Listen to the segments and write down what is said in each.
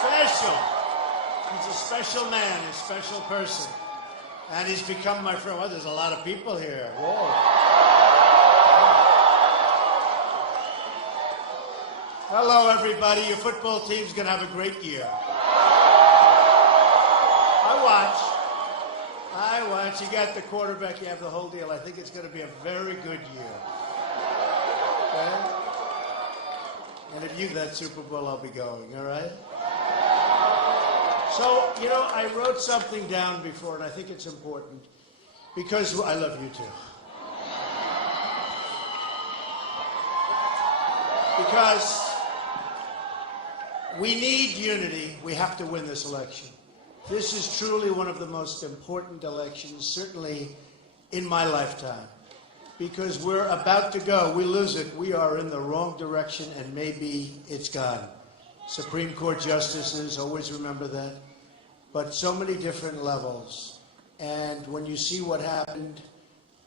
special. He's a special man, a special person. And he's become my friend. Well, there's a lot of people here. Whoa. Hello, everybody. Your football team's going to have a great year. I watch. You got the quarterback. You have the whole deal. I think it's going to be a very good year. Okay? And if you get that Super Bowl, I'll be going, all right? So, you know, I wrote something down before, and I think it's important, because I love you too. Because we need unity. We have to win this election. This is truly one of the most important elections, certainly in my lifetime, because we're about to go. We lose it. We are in the wrong direction, and maybe it's gone. Supreme Court justices, always remember that. But so many different levels. And when you see what happened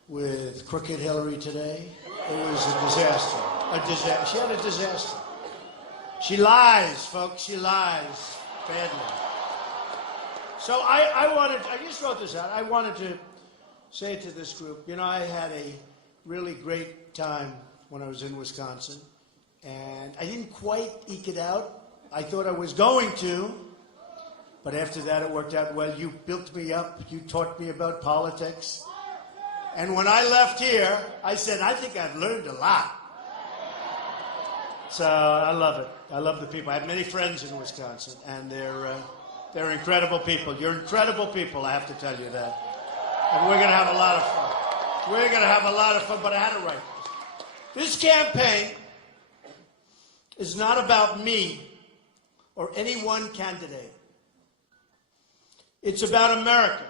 with crooked Hillary today, it was a disaster. A disaster. She had a disaster. She lies, folks. She lies badly. So I just wrote this out. I wanted to say to this group, you know, I had a really great time when I was in Wisconsin. And I didn't quite eke it out. I thought I was going to. But after that, it worked out well. You built me up. You taught me about politics. And when I left here, I said, I think I've learned a lot. So I love it. I love the people. I have many friends in Wisconsin, and they're incredible people. You're incredible people, I have to tell you that. And we're going to have a lot of fun. We're going to have a lot of fun, but I had to write this. This campaign is not about me or any one candidate. It's about America.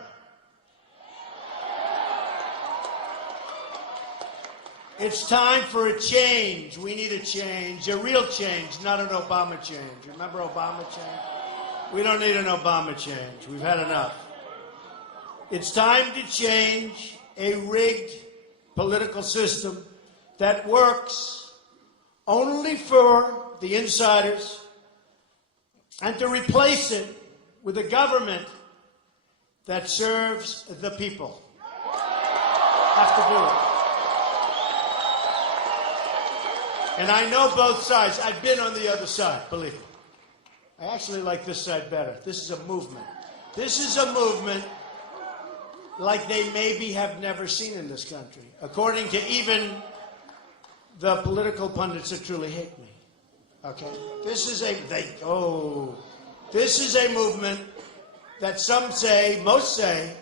It's time for a change. We need a change, a real change, not an Obama change. Remember Obama change? We don't need an Obama change. We've had enough. It's time to change a rigged political system that works only for the insiders and to replace it with a government that serves the people. Have to do it. And I know both sides. I've been on the other side, believe me. I actually like this side better. This is a movement. This is a movement like they maybe have never seen in this country, according to even the political pundits that truly hate me. Okay? This is a movement that some say, most say,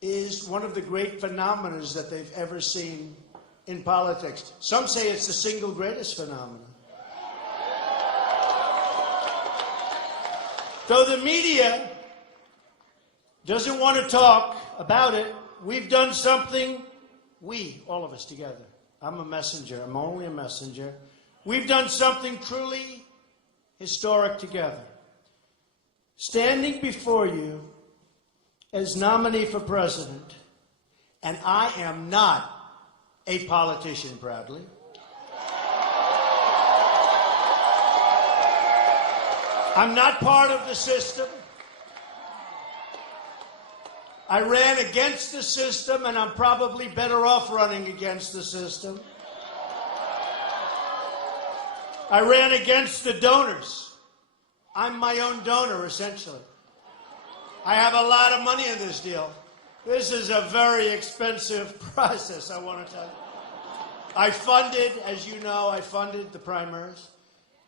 is one of the great phenomena that they've ever seen in politics. Some say it's the single greatest phenomenon. Though the media doesn't want to talk about it, we've done something, all of us together. I'm a messenger. I'm only a messenger. We've done something truly historic together. Standing before you as nominee for president, and I am not a politician, proudly. I'm not part of the system. I ran against the system, and I'm probably better off running against the system. I ran against the donors. I'm my own donor, essentially. I have a lot of money in this deal. This is a very expensive process, I want to tell you. I funded, as you know, I funded the primaries.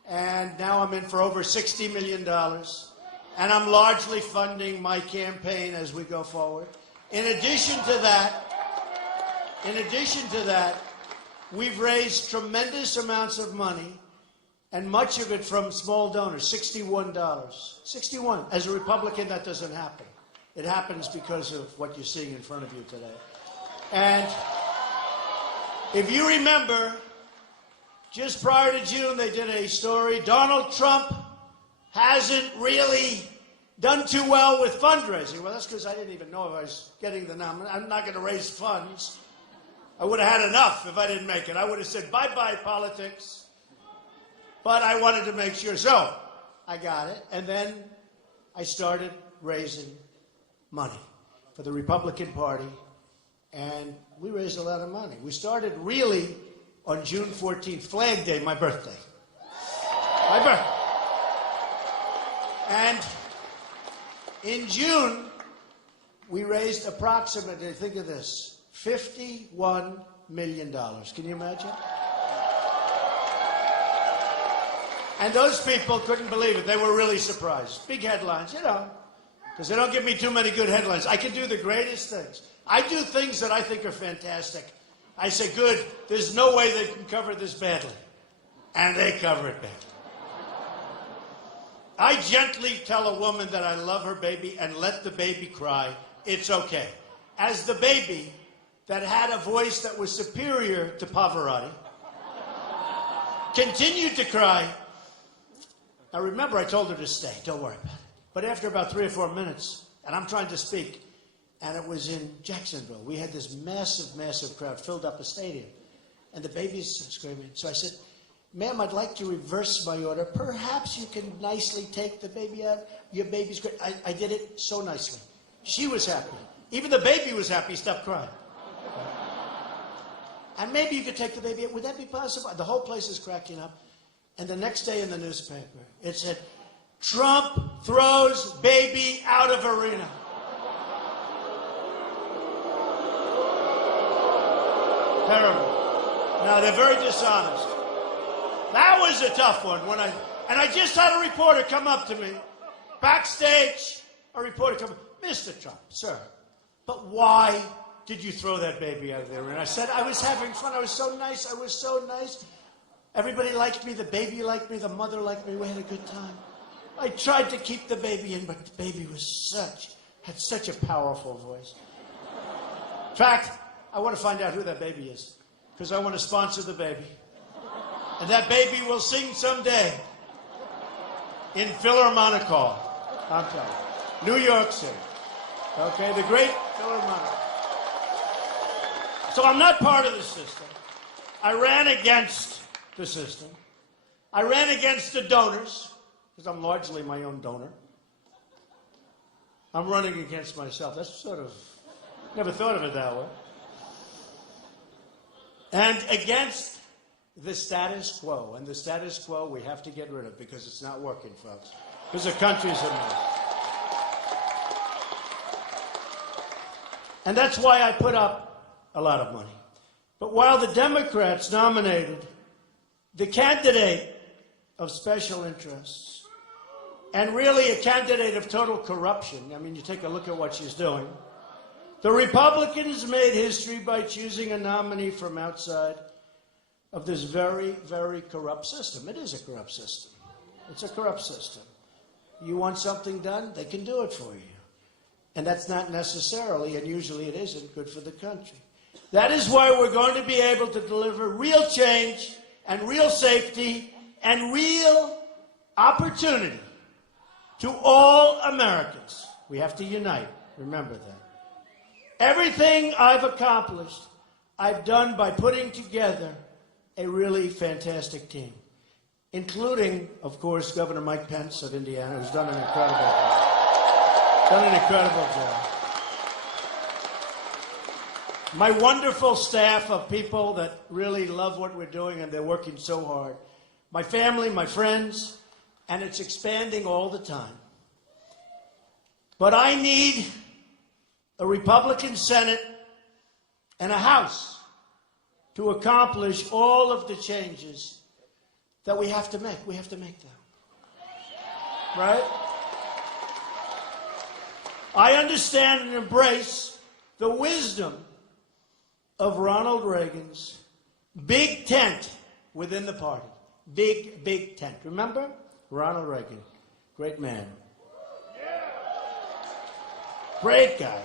And now I'm in for over $60 million. And I'm largely funding my campaign as we go forward. In addition to that, we've raised tremendous amounts of money, and much of it from small donors, $61. 61. As a Republican, that doesn't happen. It happens because of what you're seeing in front of you today. And if you remember, just prior to June, they did a story. Donald Trump hasn't really done too well with fundraising. Well, that's because I didn't even know if I was getting the nomination. I'm not going to raise funds. I would have had enough if I didn't make it. I would have said bye-bye politics. But I wanted to make sure. So I got it. And then I started raising money for the Republican Party, and we raised a lot of money. We started really on June 14th, Flag Day, my birthday. My birthday. And in June, we raised approximately, think of this, $51 million. Can you imagine? And those people couldn't believe it. They were really surprised. Big headlines, you know, because they don't give me too many good headlines. I can do the greatest things. I do things that I think are fantastic. I say, good, there's no way they can cover this badly. And they cover it badly. I gently tell a woman that I love her baby and let the baby cry. It's okay. As the baby that had a voice that was superior to Pavarotti continued to cry. Now remember, I told her to stay. Don't worry about it. But after about 3 or 4 minutes, and I'm trying to speak, and it was in Jacksonville. We had this massive, massive crowd, filled up a stadium. And the baby's screaming. So I said, ma'am, I'd like to reverse my order. Perhaps you can nicely take the baby out. Your baby's great. I did it so nicely. She was happy. Even the baby was happy. He stopped crying. And maybe you could take the baby out. Would that be possible? The whole place is cracking up. And the next day in the newspaper, it said, Trump throws baby out of arena. Terrible. Now, they're very dishonest. That was a tough one. And I just had a reporter come up to me, backstage, a reporter come up, Mr. Trump, sir, but why did you throw that baby out of there? And I said, I was having fun. I was so nice. I was so nice. Everybody liked me. The baby liked me. The mother liked me. We had a good time. I tried to keep the baby in, but the baby had such a powerful voice. In fact, I want to find out who that baby is, because I want to sponsor the baby. And that baby will sing someday in Philharmonic Hall. I'm telling you. New York City. Okay, the great Philharmonic. So I'm not part of the system. I ran against the system. I ran against the donors, because I'm largely my own donor. I'm running against myself. That's sort of, never thought of it that way. And against the status quo. And the status quo we have to get rid of, because it's not working, folks. Because the country's a mess. And that's why I put up a lot of money. But while the Democrats nominated the candidate of special interests, and really a candidate of total corruption, I mean, you take a look at what she's doing, the Republicans made history by choosing a nominee from outside of this very, very corrupt system. It is a corrupt system. It's a corrupt system. You want something done, they can do it for you. And that's not necessarily, and usually it isn't, good for the country. That is why we're going to be able to deliver real change and real safety and real opportunity to all Americans. We have to unite. Remember that. Everything I've accomplished, I've done by putting together a really fantastic team, including, of course, Governor Mike Pence of Indiana, who's done an incredible job. My wonderful staff of people that really love what we're doing, and they're working so hard. My family, my friends, and it's expanding all the time. But I need a Republican Senate and a House to accomplish all of the changes that we have to make. We have to make them. Right? I understand and embrace the wisdom of Ronald Reagan's big tent within the party. Big, big tent. Remember? Ronald Reagan. Great man. Great guy.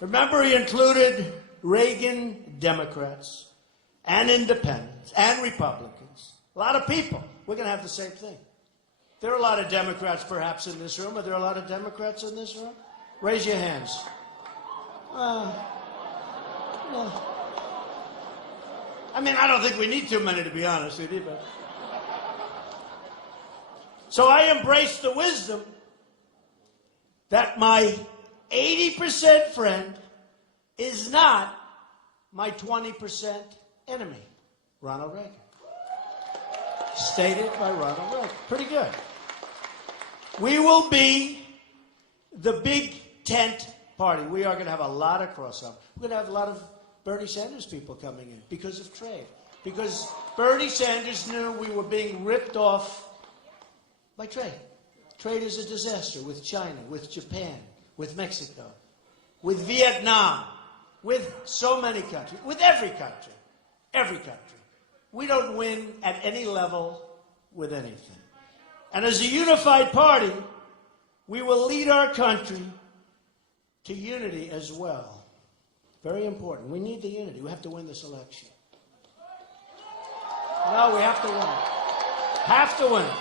Remember, he included Reagan Democrats and independents and Republicans. A lot of people. We're going to have the same thing. There are a lot of Democrats perhaps in this room. Are there a lot of Democrats in this room? Raise your hands. No. I mean, I don't think we need too many, to be honest with you, but So I embrace the wisdom that my 80% friend is not my 20% enemy. Ronald Reagan. Stated by Ronald Reagan. Pretty good. We will be the big tent party. We are going to have a lot of crossover. We're going to have a lot of Bernie Sanders people coming in because of trade. Because Bernie Sanders knew we were being ripped off by trade. Trade is a disaster with China, with Japan, with Mexico, with Vietnam, with so many countries, with every country. Every country. We don't win at any level with anything. And as a unified party, we will lead our country to unity as well. Very important. We need the unity. We have to win this election. No, we have to win it. Have to win it.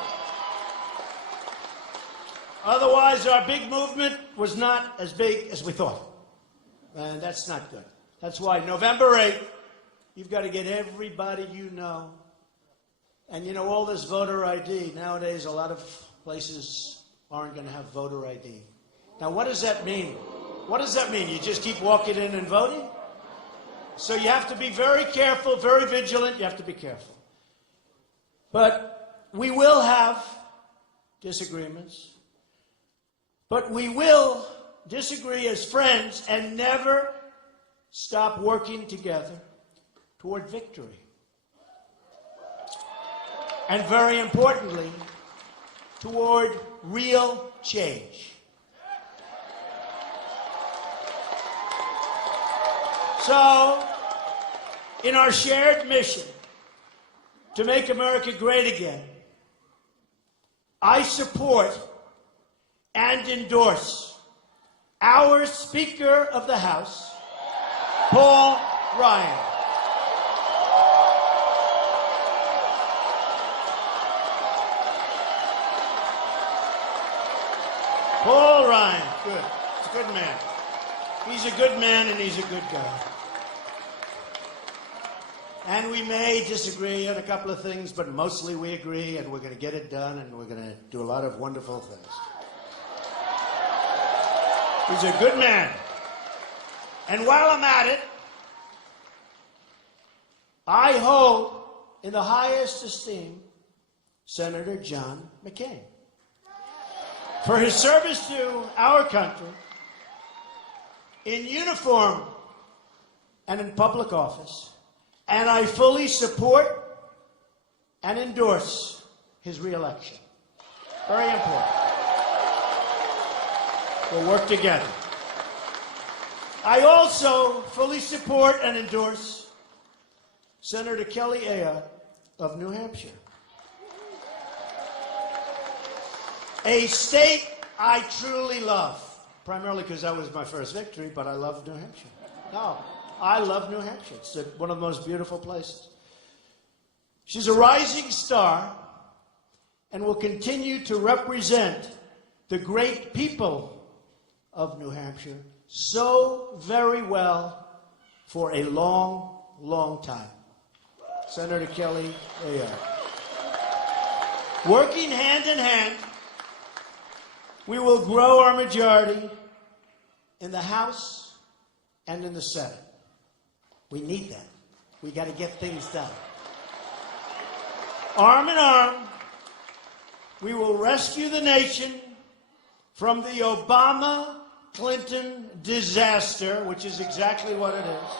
Otherwise, our big movement was not as big as we thought. And that's not good. That's why November 8th, you've got to get everybody you know. And you know, all this voter ID, nowadays a lot of places aren't going to have voter ID. Now, what does that mean? What does that mean? You just keep walking in and voting? So you have to be very careful, very vigilant. You have to be careful. But we will have disagreements. But we will disagree as friends and never stop working together toward victory. And very importantly, toward real change. So, in our shared mission to make America great again, I support and endorse our Speaker of the House, Paul Ryan. Paul Ryan, good. He's a good man. He's a good man and he's a good guy. And we may disagree on a couple of things, but mostly we agree, and we're going to get it done, and we're going to do a lot of wonderful things. He's a good man. And while I'm at it, I hold in the highest esteem Senator John McCain for his service to our country in uniform and in public office. And I fully support and endorse his re-election. Very important. We'll work together. I also fully support and endorse Senator Kelly Ayotte of New Hampshire, a state I truly love, primarily because that was my first victory, but I love New Hampshire. No, I love New Hampshire. It's one of the most beautiful places. She's a rising star and will continue to represent the great people of New Hampshire so very well for a long, long time. Senator Kelly Ayotte. Working hand in hand, we will grow our majority in the House and in the Senate. We need that. We got to get things done. Arm in arm, we will rescue the nation from the Obama-Clinton disaster, which is exactly what it is,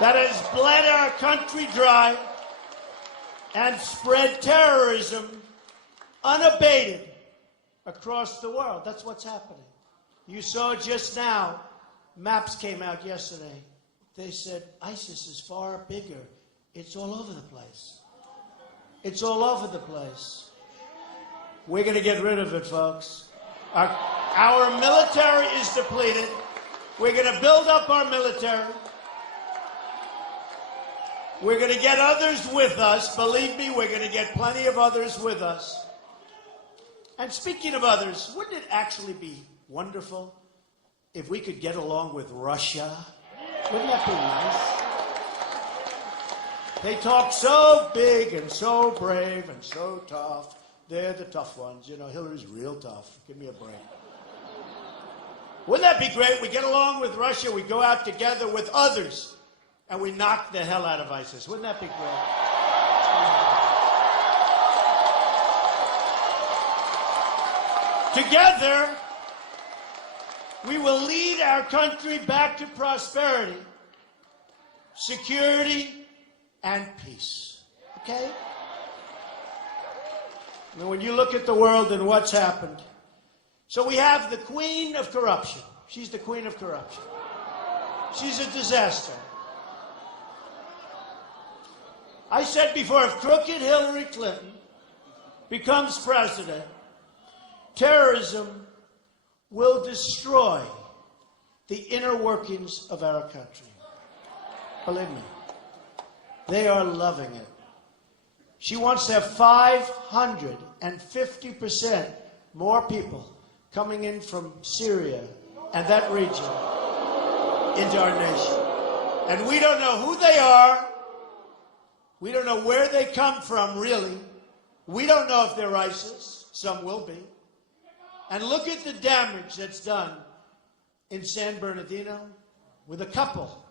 that has bled our country dry and spread terrorism unabated across the world. That's what's happening. You saw just now, maps came out yesterday. They said ISIS is far bigger. It's all over the place. It's all over the place. We're going to get rid of it, folks. Our military is depleted. We're going to build up our military. We're going to get others with us. Believe me, we're going to get plenty of others with us. And speaking of others, wouldn't it actually be wonderful if we could get along with Russia? Wouldn't that be nice? They talk so big and so brave and so tough. They're the tough ones. You know, Hillary's real tough. Give me a break. Wouldn't that be great? We get along with Russia. We go out together with others. And we knock the hell out of ISIS. Wouldn't that be great? Together, we will lead our country back to prosperity, security, and peace. Okay? I mean, when you look at the world and what's happened, so we have the queen of corruption. She's the queen of corruption. She's a disaster. I said before, if crooked Hillary Clinton becomes president, terrorism will destroy the inner workings of our country. Believe me, they are loving it. She wants to have 550% more people coming in from Syria and that region into our nation. And we don't know who they are. We don't know where they come from, really. We don't know if they're ISIS. Some will be. And look at the damage that's done in San Bernardino with a couple.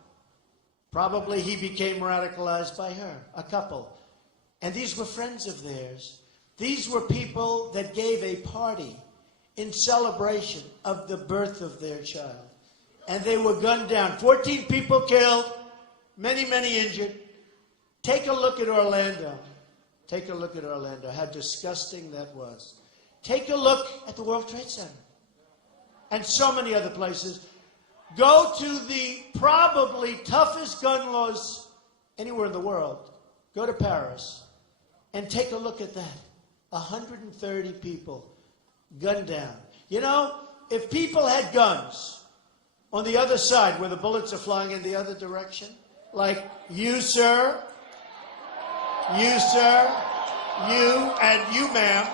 Probably he became radicalized by her, a couple. And these were friends of theirs. These were people that gave a party in celebration of the birth of their child. And they were gunned down. 14 people killed, many, many injured. Take a look at Orlando. Take a look at Orlando, how disgusting that was. Take a look at the World Trade Center and so many other places. Go to the probably toughest gun laws anywhere in the world. Go to Paris and take a look at that. 130 people gunned down. You know, if people had guns on the other side where the bullets are flying in the other direction, like you, sir, you, and you, ma'am,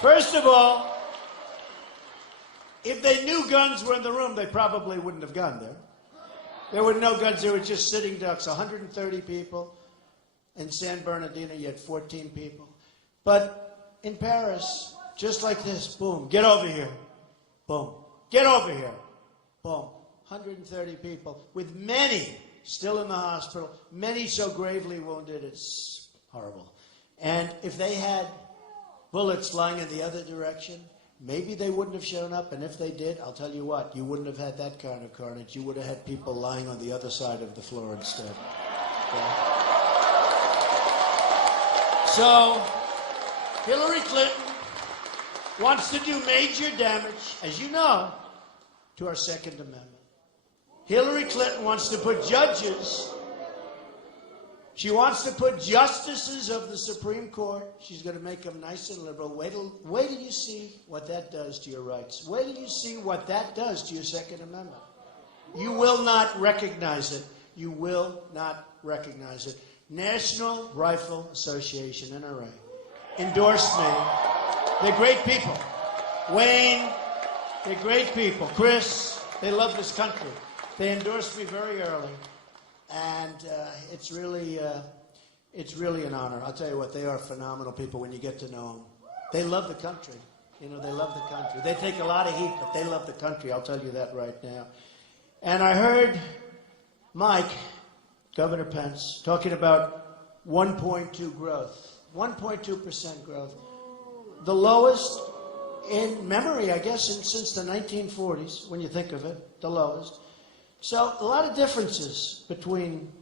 first of all, if they knew guns were in the room, they probably wouldn't have gone there. There were no guns. They were just sitting ducks. 130 people. In San Bernardino, you had 14 people. But in Paris, just like this, boom, get over here. Boom. Get over here. Boom. 130 people, with many still in the hospital, many so gravely wounded, it's horrible. And if they had bullets flying in the other direction, maybe they wouldn't have shown up, and if they did, I'll tell you what, you wouldn't have had that kind of carnage. You would have had people lying on the other side of the floor instead. Okay? So, Hillary Clinton wants to do major damage, as you know, to our Second Amendment. Hillary Clinton wants to put judges, she wants to put justices of the Supreme Court. She's going to make them nice and liberal. Wait till you see what that does to your rights. Wait till you see what that does to your Second Amendment. You will not recognize it. You will not recognize it. National Rifle Association, NRA, endorsed me. They're great people. Wayne, they're great people. Chris, they love this country. They endorsed me very early. And it's really an honor. I'll tell you what, they are phenomenal people when you get to know them. They love the country. You know, they love the country. They take a lot of heat, but they love the country. I'll tell you that right now. And I heard Mike, Governor Pence, talking about 1.2 growth, 1.2% growth. The lowest in memory, I guess, since the 1940s, when you think of it, the lowest. So a lot of differences between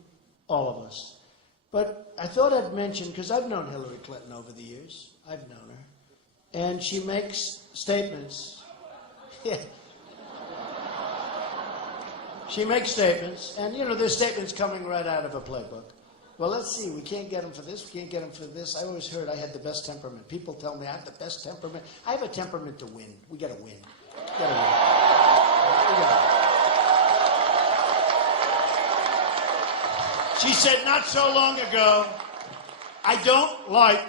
all of us. But I thought I'd mention, because I've known Hillary Clinton over the years. I've known her. And she makes statements. Yeah. She makes statements. And, you know, there's statements coming right out of a playbook. Well, let's see. We can't get them for this. We can't get them for this. I always heard I had the best temperament. People tell me I have the best temperament. I have a temperament to win. We got to win. We got to win. We got to win. She said not so long ago, I don't like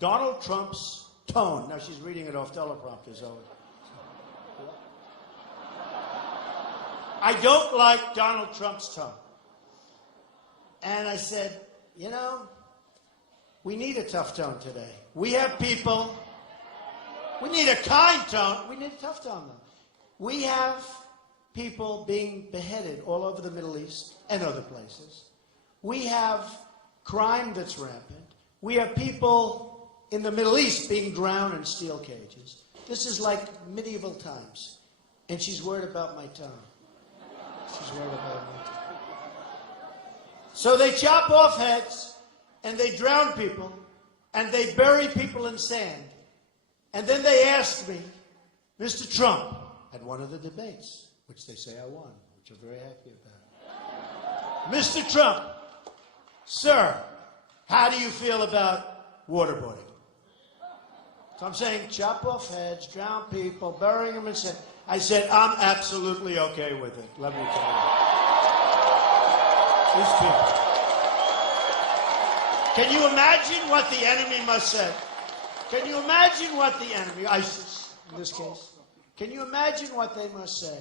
Donald Trump's tone. Now she's reading it off teleprompters. I don't like Donald Trump's tone. And I said, you know, we need a tough tone today. We have people, we need a kind tone. We need a tough tone, though. We have people being beheaded all over the Middle East and other places. We have crime that's rampant. We have people in the Middle East being drowned in steel cages. This is like medieval times. And she's worried about my tone. She's worried about my tone. So they chop off heads, and they drown people, and they bury people in sand. And then they asked me, Mr. Trump, at one of the debates, which they say I won, which I'm very happy about. Mr. Trump, sir, how do you feel about waterboarding? So I'm saying chop off heads, drown people, burying them in sand. I said, I'm absolutely okay with it. Let me tell you. These people. Can you imagine what the enemy must say? Can you imagine what the enemy, ISIS in this case, can you imagine what they must say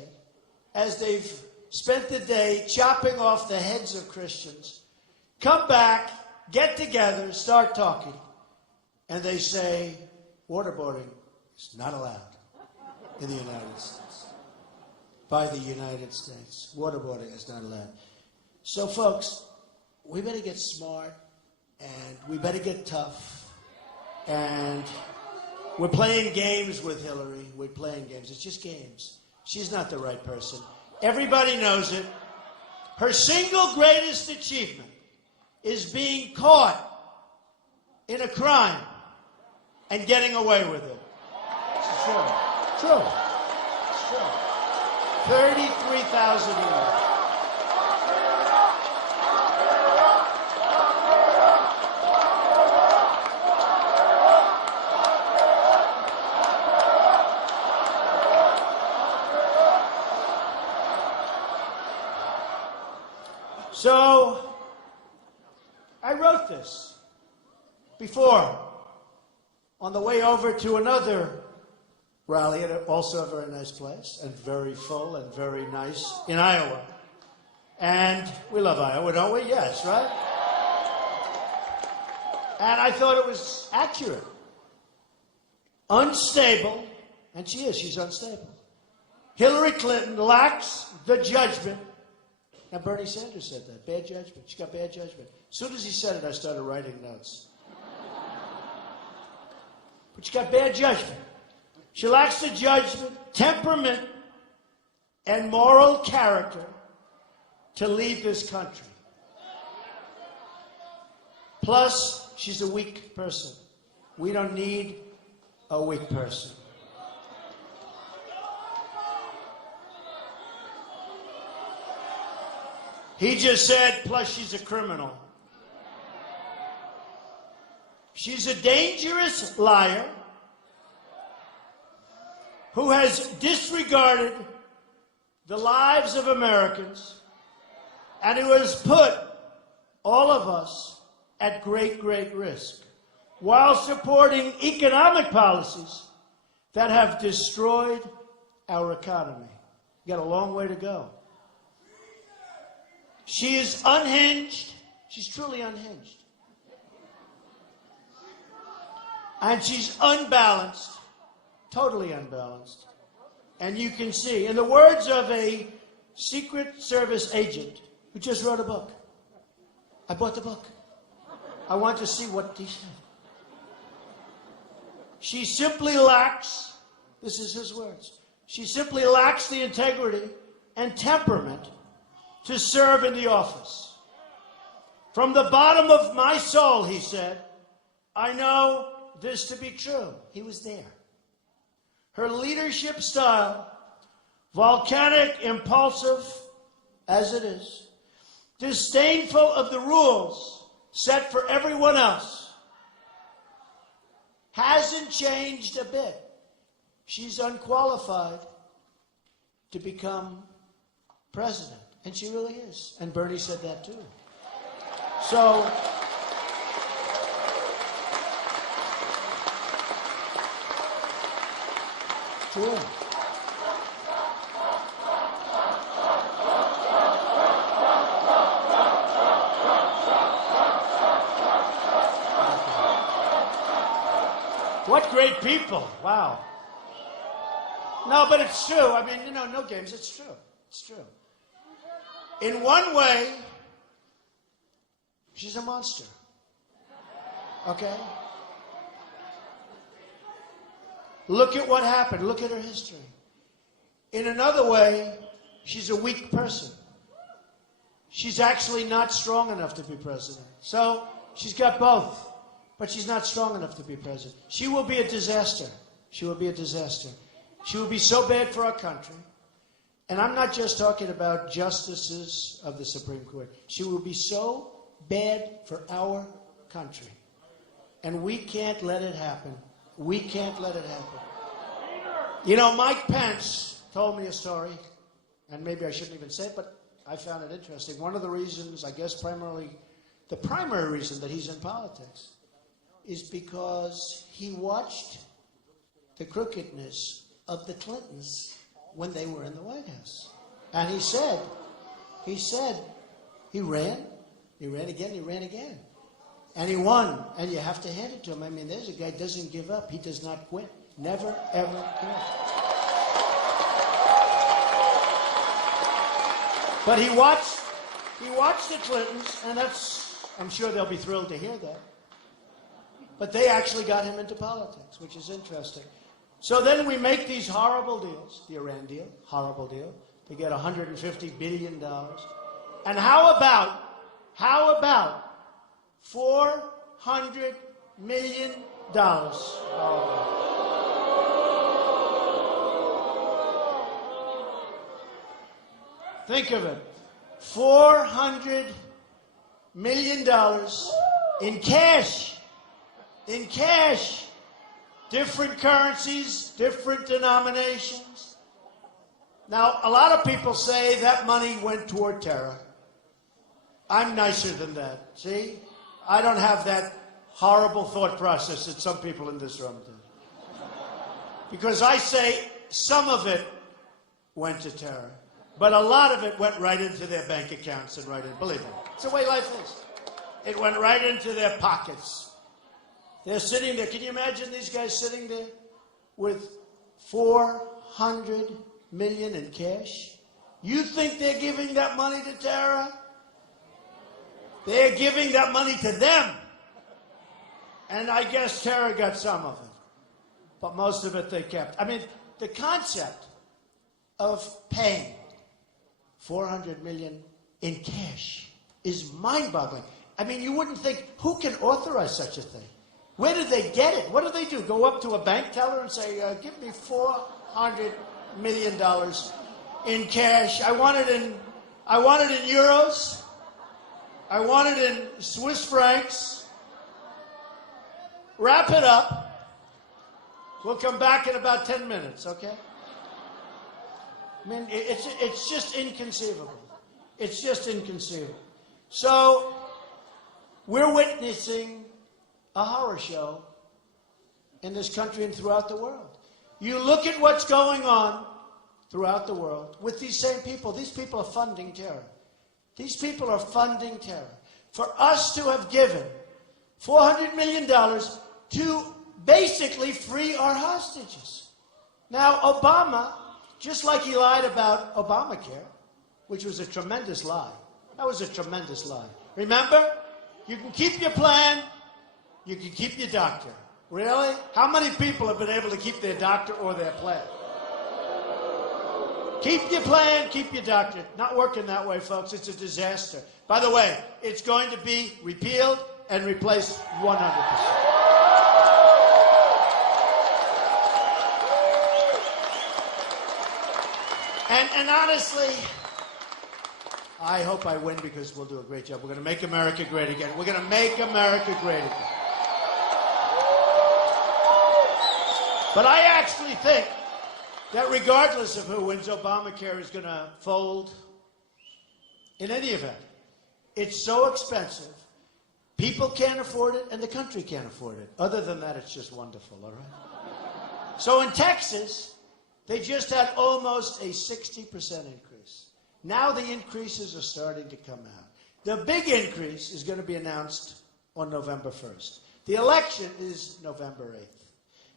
as they've spent the day chopping off the heads of Christians, come back, get together, start talking, and they say waterboarding is not allowed in the United States. By the United States. Waterboarding is not allowed. So, folks, we better get smart, and we better get tough, and we're playing games with Hillary. We're playing games. It's just games. She's not the right person. Everybody knows it. Her single greatest achievement is being caught in a crime and getting away with it. It's true. True. It's true. 33,000 years. So, I wrote this before on the way over to another rally at also a very nice place and very full and very nice in Iowa. And we love Iowa, don't we? Yes, right? And I thought it was accurate. Unstable, and she is, she's unstable. Hillary Clinton lacks the judgment. Now, Bernie Sanders said that. Bad judgment. She got bad judgment. As soon as he said it, I started writing notes. But she got bad judgment. She lacks the judgment, temperament, and moral character to lead this country. Plus, she's a weak person. We don't need a weak person. He just said, plus she's a criminal. She's a dangerous liar who has disregarded the lives of Americans and who has put all of us at great, great risk while supporting economic policies that have destroyed our economy. We've got a long way to go. She is unhinged. She's truly unhinged. And she's unbalanced, totally unbalanced. And you can see, in the words of a Secret Service agent who just wrote a book, I bought the book. I want to see what he said. She simply lacks, this is his words, she simply lacks the integrity and temperament to serve in the office. From the bottom of my soul, he said, I know this to be true. He was there. Her leadership style, volcanic, impulsive as it is, disdainful of the rules set for everyone else, hasn't changed a bit. She's unqualified to become president. And she really is. And Bernie said that too. So, sure. What great people. Wow. No, but it's true. I mean, no games. It's true. It's true. In one way, she's a monster. Okay? Look at what happened. Look at her history. In another way, she's a weak person. She's actually not strong enough to be president. So she's got both, but she's not strong enough to be president. She will be a disaster. She will be a disaster. She will be so bad for our country. And I'm not just talking about justices of the Supreme Court. She will be so bad for our country. And we can't let it happen. We can't let it happen. You know, Mike Pence told me a story, and maybe I shouldn't even say it, but I found it interesting. One of the reasons, I guess primarily, the primary reason that he's in politics is because he watched the crookedness of the Clintons when they were in the White House. And he said, he ran again. And he won. And you have to hand it to him. I mean, there's a guy who doesn't give up. He does not quit. Never, ever quit. But he watched the Clintons, and I'm sure they'll be thrilled to hear that. But they actually got him into politics, which is interesting. So then we make these horrible deals, the Iran deal, horrible deal, to get $150 billion. And how about $400 million? Think of it. $400 million in cash. In cash. Different currencies, different denominations. Now, a lot of people say that money went toward terror. I'm nicer than that. See? I don't have that horrible thought process that some people in this room do. Because I say some of it went to terror. But a lot of it went right into their bank accounts and right in. Believe me. It's the way life is. It went right into their pockets. They're sitting there. Can you imagine these guys sitting there with $400 million in cash? You think they're giving that money to terror? They're giving that money to them. And I guess terror got some of it. But most of it they kept. I mean, the concept of paying $400 million in cash is mind-boggling. I mean, you wouldn't think, who can authorize such a thing? Where did they get it? What do they do? Go up to a bank teller and say, give me $400 million in cash. I want it in euros. I want it in Swiss francs. Wrap it up. We'll come back in about 10 minutes, okay? I mean, it's just inconceivable. It's just inconceivable. So, we're witnessing a horror show in this country and throughout the world. You look at what's going on throughout the world with these same people. These people are funding terror. These people are funding terror. For us to have given $400 million to basically free our hostages. Now, Obama, just like he lied about Obamacare, which was a tremendous lie. That was a tremendous lie. Remember? You can keep your plan. You can keep your doctor. Really? How many people have been able to keep their doctor or their plan? Keep your plan, keep your doctor. Not working that way, folks. It's a disaster. By the way, it's going to be repealed and replaced 100%. And honestly, I hope I win because we'll do a great job. We're going to make America great again. We're going to make America great again. But I actually think that regardless of who wins, Obamacare is going to fold in any event. It's so expensive. People can't afford it, and the country can't afford it. Other than that, it's just wonderful, all right? So in Texas, they just had almost a 60% increase. Now the increases are starting to come out. The big increase is going to be announced on November 1st. The election is November 8th.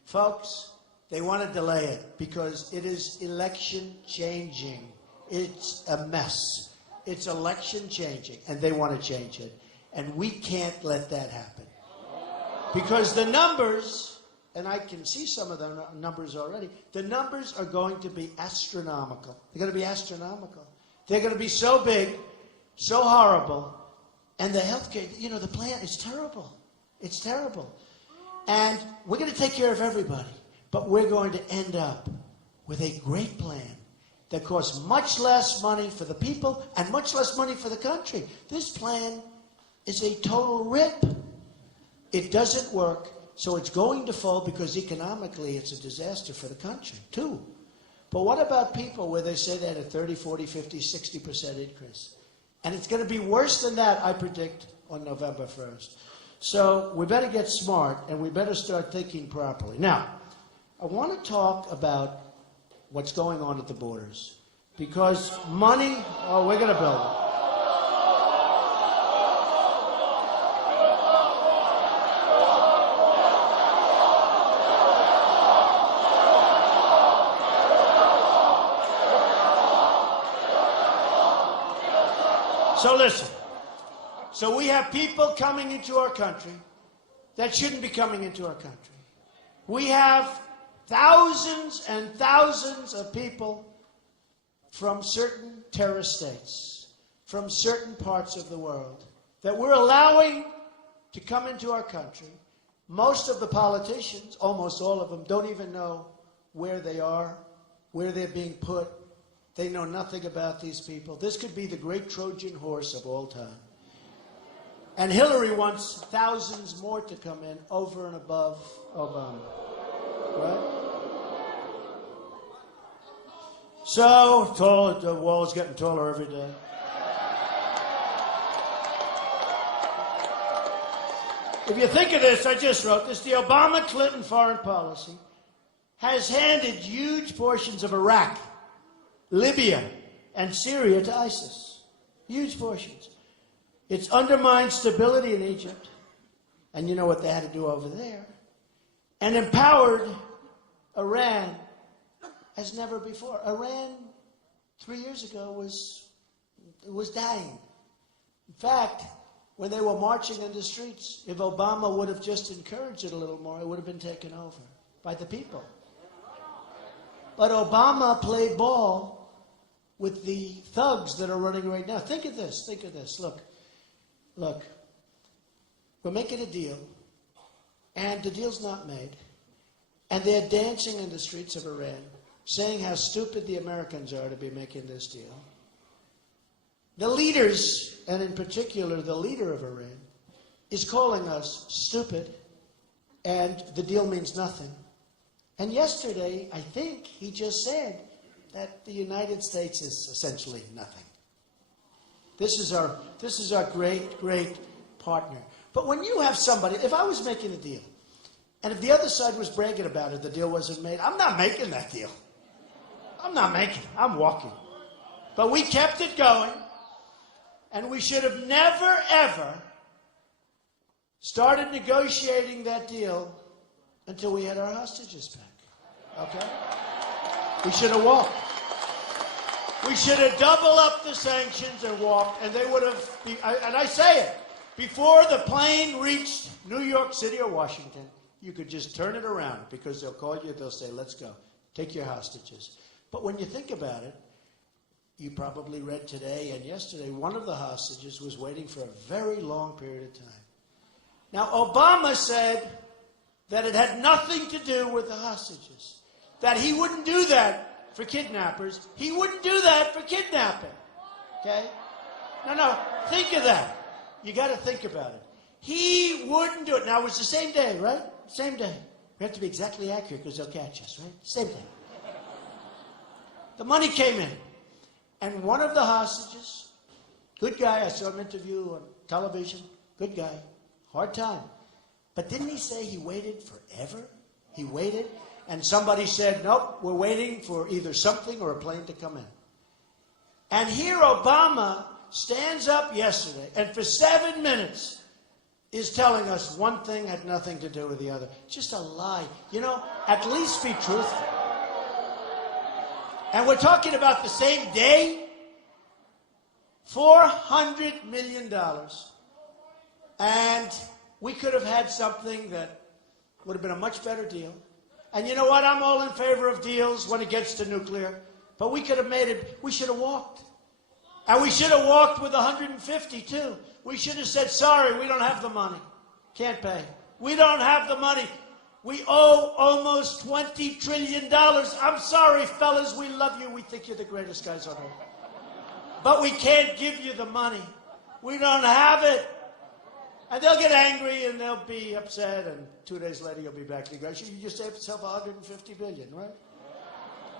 Folks, they want to delay it because it is election changing. It's a mess. It's election changing, and they want to change it. And we can't let that happen. Because the numbers, and I can see some of the numbers already, the numbers are going to be astronomical. They're going to be astronomical. They're going to be so big, so horrible, and the healthcare, you know, the plan is terrible. It's terrible. And we're going to take care of everybody, but we're going to end up with a great plan that costs much less money for the people and much less money for the country. This plan is a total rip. It doesn't work, so it's going to fall because economically it's a disaster for the country, too. But what about people where they say they had a 30, 40, 50, 60% increase? And it's going to be worse than that, I predict, on November 1st. So we better get smart, and we better start thinking properly. Now, I want to talk about what's going on at the borders. Because money, oh, we're going to build it. So listen, so we have people coming into our country that shouldn't be coming into our country. We have thousands and thousands of people from certain terrorist states, from certain parts of the world, that we're allowing to come into our country. Most of the politicians, almost all of them, don't even know where they are, where they're being put. They know nothing about these people. This could be the great Trojan horse of all time. And Hillary wants thousands more to come in over and above Obama. Right? So, tall, the wall is getting taller every day. If you think of this, I just wrote this, the Obama-Clinton foreign policy has handed huge portions of Iraq, Libya, and Syria to ISIS. Huge portions. It's undermined stability in Egypt, and you know what they had to do over there, and empowered Iran as never before. Iran, 3 years ago, was dying. In fact, when they were marching in the streets, if Obama would have just encouraged it a little more, it would have been taken over by the people. But Obama played ball with the thugs that are running right now. Think of this, think of this. Look, we're making a deal, and the deal's not made, and they're dancing in the streets of Iran, saying how stupid the Americans are to be making this deal. The leaders, and in particular the leader of Iran, is calling us stupid, and the deal means nothing. And yesterday, I think he just said that the United States is essentially nothing. This is our great, great partner. But when you have somebody, if I was making a deal, and if the other side was bragging about it, the deal wasn't made, I'm not making that deal. I'm not making it. I'm walking. But we kept it going, and we should have never, ever started negotiating that deal until we had our hostages back. Okay? We should have walked. We should have doubled up the sanctions and walked, and they would have, and I say it, before the plane reached New York City or Washington, you could just turn it around because they'll call you, they'll say, let's go, take your hostages. But when you think about it, you probably read today and yesterday, one of the hostages was waiting for a very long period of time. Now, Obama said that it had nothing to do with the hostages, that he wouldn't do that for kidnappers. He wouldn't do that for kidnapping. Okay? No, think of that. You got to think about it. He wouldn't do it. Now, it was the same day, right? Same day. We have to be exactly accurate because they'll catch us, right? Same day. The money came in. And one of the hostages, good guy, I saw him interview on television, good guy, hard time. But didn't he say he waited forever? He waited, and somebody said, nope, we're waiting for either something or a plane to come in. And here Obama stands up yesterday, and for 7 minutes, is telling us one thing had nothing to do with the other. Just a lie. You know, at least be truthful. And we're talking about the same day, $400 million. And we could have had something that would have been a much better deal. And you know what? I'm all in favor of deals when it gets to nuclear. But we could have made it, we should have walked. And we should have walked with 150 too. We should have said, sorry, we don't have the money. Can't pay. We don't have the money. We owe almost $20 trillion. I'm sorry, fellas, we love you. We think you're the greatest guys on earth. But we can't give you the money. We don't have it. And they'll get angry and they'll be upset, and 2 days later you'll be back to the You just saved yourself 150 billion, right?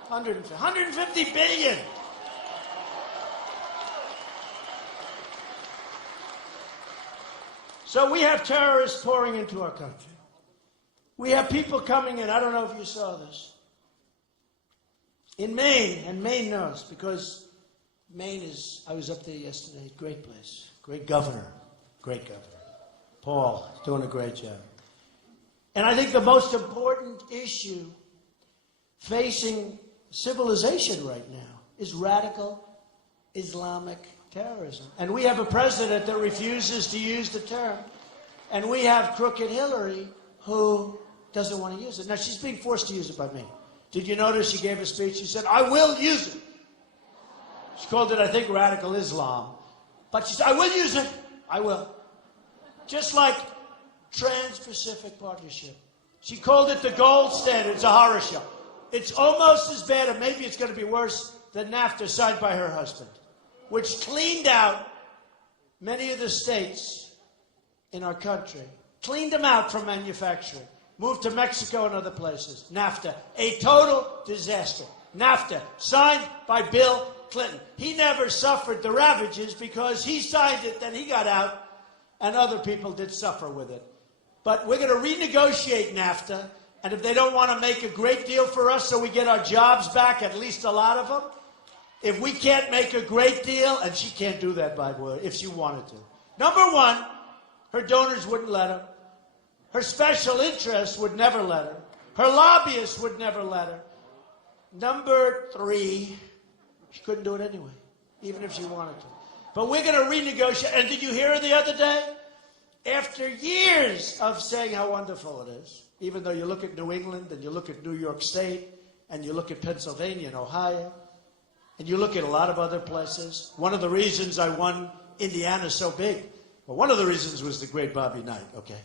150 billion. So we have terrorists pouring into our country. We have people coming in. I don't know if you saw this. In Maine, and Maine knows, because Maine is, I was up there yesterday, great place, great governor. Paul is doing a great job. And I think the most important issue facing civilization right now is radical Islamic terrorism. And we have a president that refuses to use the term. And we have crooked Hillary who doesn't want to use it. Now, she's being forced to use it by me. Did you notice she gave a speech? She said, I will use it. She called it, I think, radical Islam. But she said, I will use it. I will. Just like Trans-Pacific Partnership. She called it the gold standard. It's a horror show. It's almost as bad, or maybe it's going to be worse, than NAFTA signed by her husband, which cleaned out many of the states in our country, cleaned them out from manufacturing, moved to Mexico and other places. NAFTA, a total disaster. NAFTA, signed by Bill Clinton. He never suffered the ravages because he signed it, then he got out, and other people did suffer with it. But we're going to renegotiate NAFTA, and if they don't want to make a great deal for us so we get our jobs back, at least a lot of them, if we can't make a great deal, and she can't do that, by the way, if she wanted to. Number one, her donors wouldn't let her. Her special interests would never let her. Her lobbyists would never let her. Number three, she couldn't do it anyway, even if she wanted to. But we're going to renegotiate. And did you hear her the other day? After years of saying how wonderful it is, even though you look at New England and you look at New York State and you look at Pennsylvania and Ohio and you look at a lot of other places, one of the reasons I won Indiana so big, well, one of the reasons was the great Bobby Knight, okay?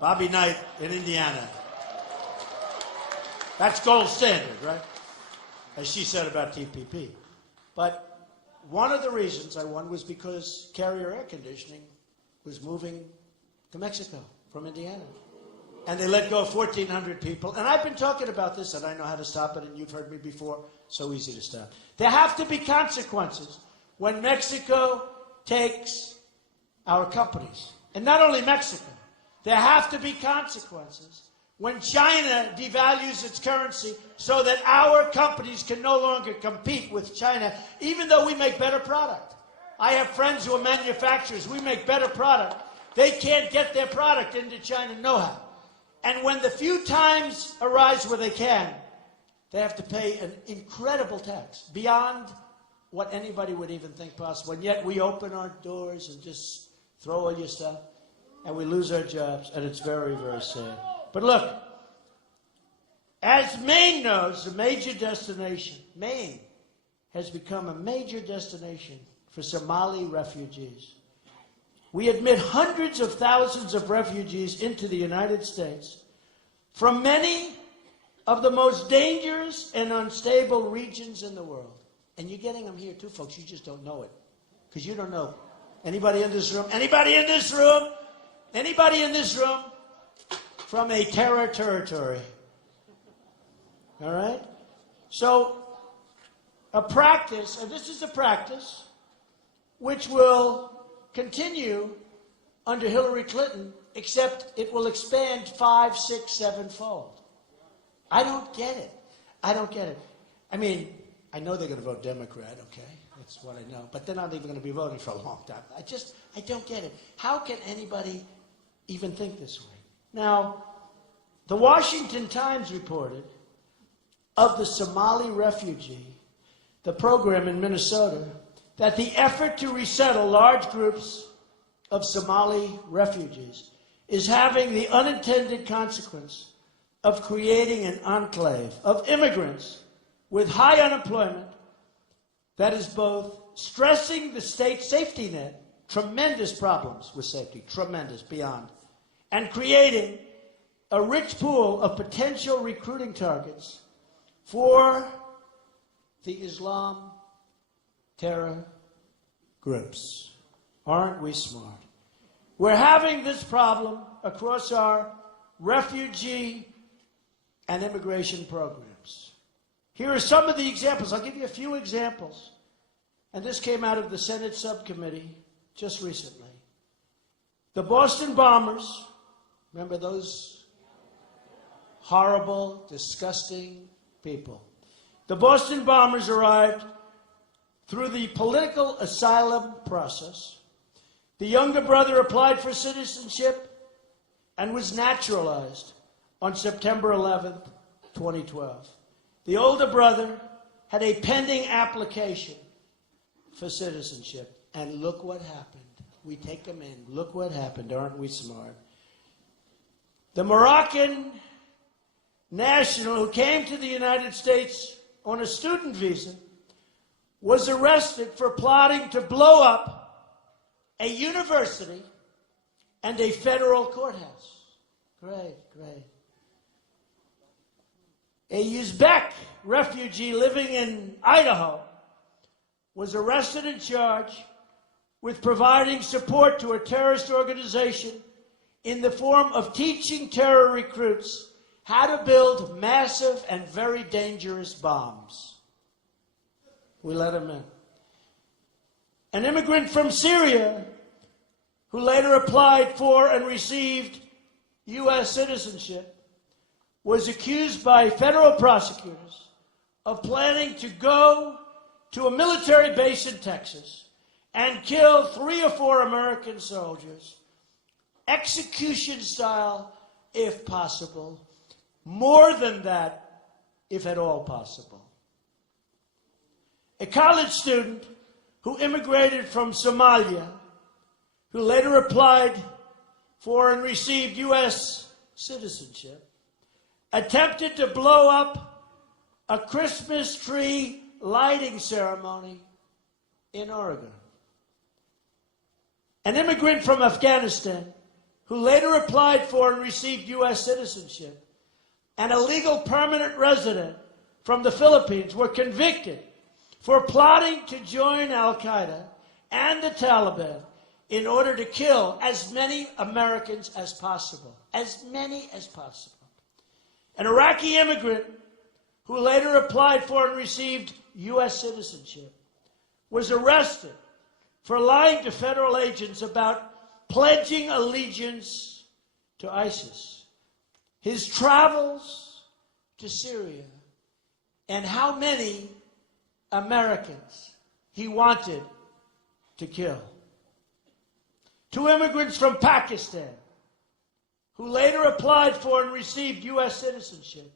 Bobby Knight in Indiana. That's gold standard, right? As she said about TPP. But one of the reasons I won was because Carrier Air Conditioning was moving to Mexico from Indiana. And they let go of 1,400 people. And I've been talking about this, and I know how to stop it, and you've heard me before. So easy to stop. There have to be consequences when Mexico takes our companies. And not only Mexico. There have to be consequences when China devalues its currency so that our companies can no longer compete with China, even though we make better product. I have friends who are manufacturers. We make better product. They can't get their product into China, no how. And when the few times arise where they can, they have to pay an incredible tax, beyond what anybody would even think possible. And yet we open our doors and just throw all your stuff, and we lose our jobs, and it's very, very sad. But look, as Maine knows, a major destination, Maine has become a major destination for Somali refugees. We admit hundreds of thousands of refugees into the United States from many of the most dangerous and unstable regions in the world. And you're getting them here too, folks. You just don't know it. Because you don't know. Anybody in this room? Anybody in this room? Anybody in this room? From a terror territory. All right? So, a practice, and this is a practice, which will continue under Hillary Clinton, except it will expand 5, 6, 7-fold. I don't get it. I don't get it. I mean, I know they're going to vote Democrat, okay? That's what I know. But they're not even going to be voting for a long time. I don't get it. How can anybody even think this way. Now, the Washington Times reported of the Somali refugee, the program in Minnesota, that the effort to resettle large groups of Somali refugees is having the unintended consequence of creating an enclave of immigrants with high unemployment that is both stressing the state safety net, tremendous problems with safety, tremendous, beyond, and creating a rich pool of potential recruiting targets for the Islam terror groups. Aren't we smart? We're having this problem across our refugee and immigration programs. Here are some of the examples. I'll give you a few examples. And this came out of the Senate subcommittee just recently. The Boston bombers, remember those horrible, disgusting people? The Boston bombers arrived through the political asylum process. The younger brother applied for citizenship and was naturalized on September 11th, 2012. The older brother had a pending application for citizenship. And look what happened. We take them in. Look what happened. Aren't we smart? The Moroccan national who came to the United States on a student visa was arrested for plotting to blow up a university and a federal courthouse. Great, great. A Uzbek refugee living in Idaho was arrested and charged with providing support to a terrorist organization in the form of teaching terror recruits how to build massive and very dangerous bombs. We let him in. An immigrant from Syria who later applied for and received U.S. citizenship was accused by federal prosecutors of planning to go to a military base in Texas and kill 3 or 4 American soldiers, execution style if possible, more than that if at all possible. A college student who immigrated from Somalia, who later applied for and received U.S. citizenship, attempted to blow up a Christmas tree lighting ceremony in Oregon. An immigrant from Afghanistan who later applied for and received U.S. citizenship and a legal permanent resident from the Philippines were convicted for plotting to join Al-Qaeda and the Taliban in order to kill as many Americans as possible. As many as possible. An Iraqi immigrant who later applied for and received U.S. citizenship was arrested for lying to federal agents about pledging allegiance to ISIS, his travels to Syria, and how many Americans he wanted to kill. 2 immigrants from Pakistan who later applied for and received U.S. citizenship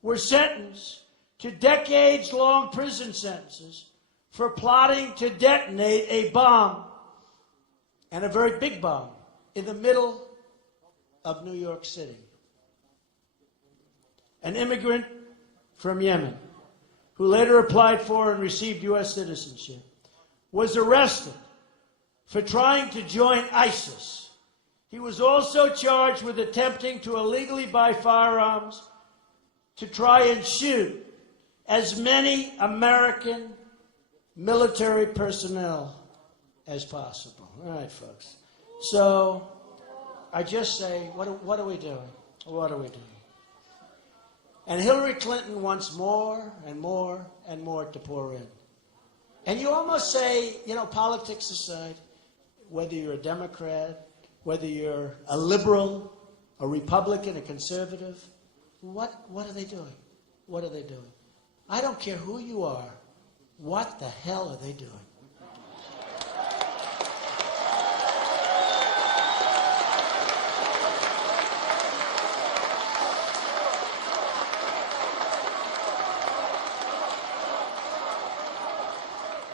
were sentenced to decades-long prison sentences for plotting to detonate a bomb, and a very big bomb, in the middle of New York City. An immigrant from Yemen, who later applied for and received U.S. citizenship, was arrested for trying to join ISIS. He was also charged with attempting to illegally buy firearms to try and shoot as many American military personnel as possible. All right, folks. So I just say, what are we doing? What are we doing? And Hillary Clinton wants more and more and more to pour in. And you almost say, you know, politics aside, whether you're a Democrat, whether you're a liberal, a Republican, a conservative, what are they doing? What are they doing? I don't care who you are. What the hell are they doing?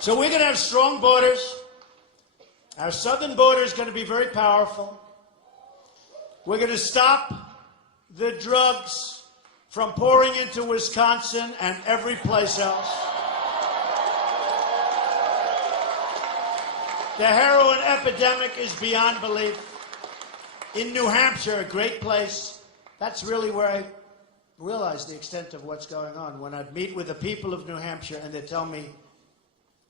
So we're going to have strong borders. Our southern border is going to be very powerful. We're going to stop the drugs from pouring into Wisconsin and every place else. The heroin epidemic is beyond belief. In New Hampshire, a great place, that's really where I realized the extent of what's going on. When I'd meet with the people of New Hampshire and they'd tell me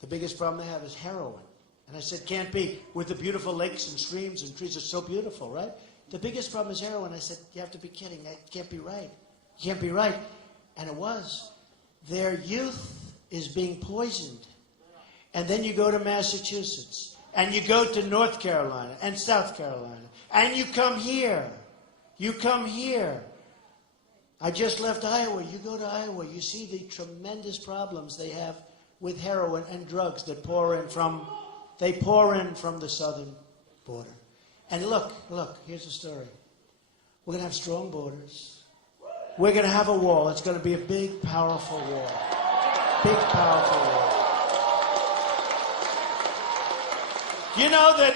the biggest problem they have is heroin. And I said, can't be. With the beautiful lakes and streams and trees, it's so beautiful, right? The biggest problem is heroin. I said, you have to be kidding. That can't be right. It can't be right. And it was. Their youth is being poisoned. And then you go to Massachusetts, and you go to North Carolina and South Carolina, and you come here. You come here. I just left Iowa. You go to Iowa, you see the tremendous problems they have with heroin and drugs that pour in from the southern border. And look, here's the story. We're going to have strong borders. We're going to have a wall. It's going to be a big, powerful wall. Big, powerful wall. You know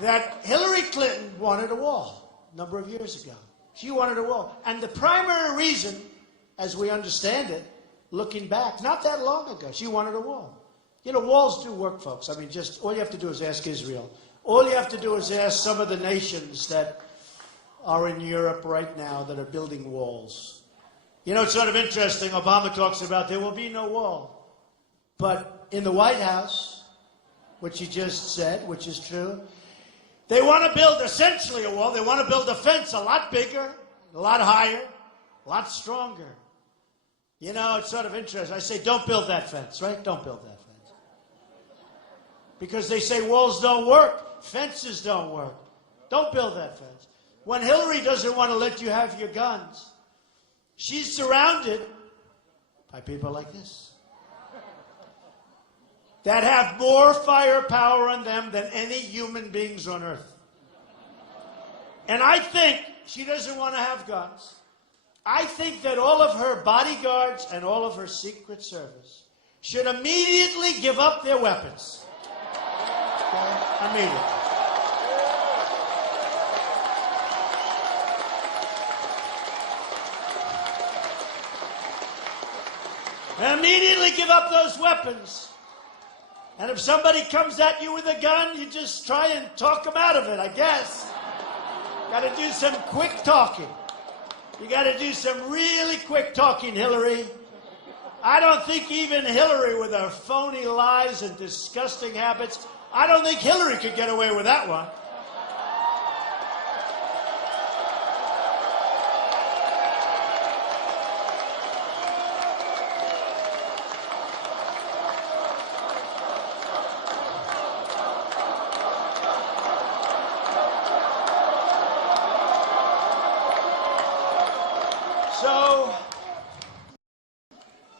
that Hillary Clinton wanted a wall a number of years ago. She wanted a wall. And the primary reason, as we understand it, looking back, not that long ago, she wanted a wall. You know, walls do work, folks. I mean, just all you have to do is ask Israel. All you have to do is ask some of the nations that are in Europe right now that are building walls. You know, it's sort of interesting. Obama talks about there will be no wall. But in the White House, which he just said, which is true, they want to build essentially a wall. They want to build a fence a lot bigger, a lot higher, a lot stronger. You know, it's sort of interesting. I say, don't build that fence, right? Don't build that fence. Because they say walls don't work, fences don't work. Don't build that fence. When Hillary doesn't want to let you have your guns, she's surrounded by people like this that have more firepower on them than any human beings on earth. And I think she doesn't want to have guns. I think that all of her bodyguards and all of her Secret Service should immediately give up their weapons. Okay? Immediately. Immediately give up those weapons. And if somebody comes at you with a gun, you just try and talk them out of it, I guess. Got to do some quick talking. You got to do some really quick talking, Hillary. I don't think even Hillary, with her phony lies and disgusting habits, I don't think Hillary could get away with that one.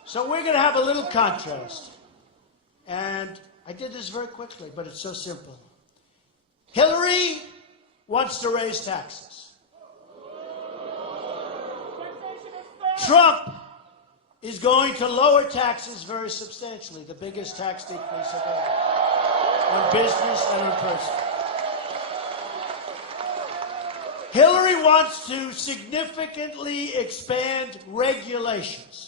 So we're going to have a little contrast. And I did this very quickly, but it's so simple. Hillary wants to raise taxes. Trump is going to lower taxes very substantially, the biggest tax decrease of ever, on business and on person. Hillary wants to significantly expand regulations.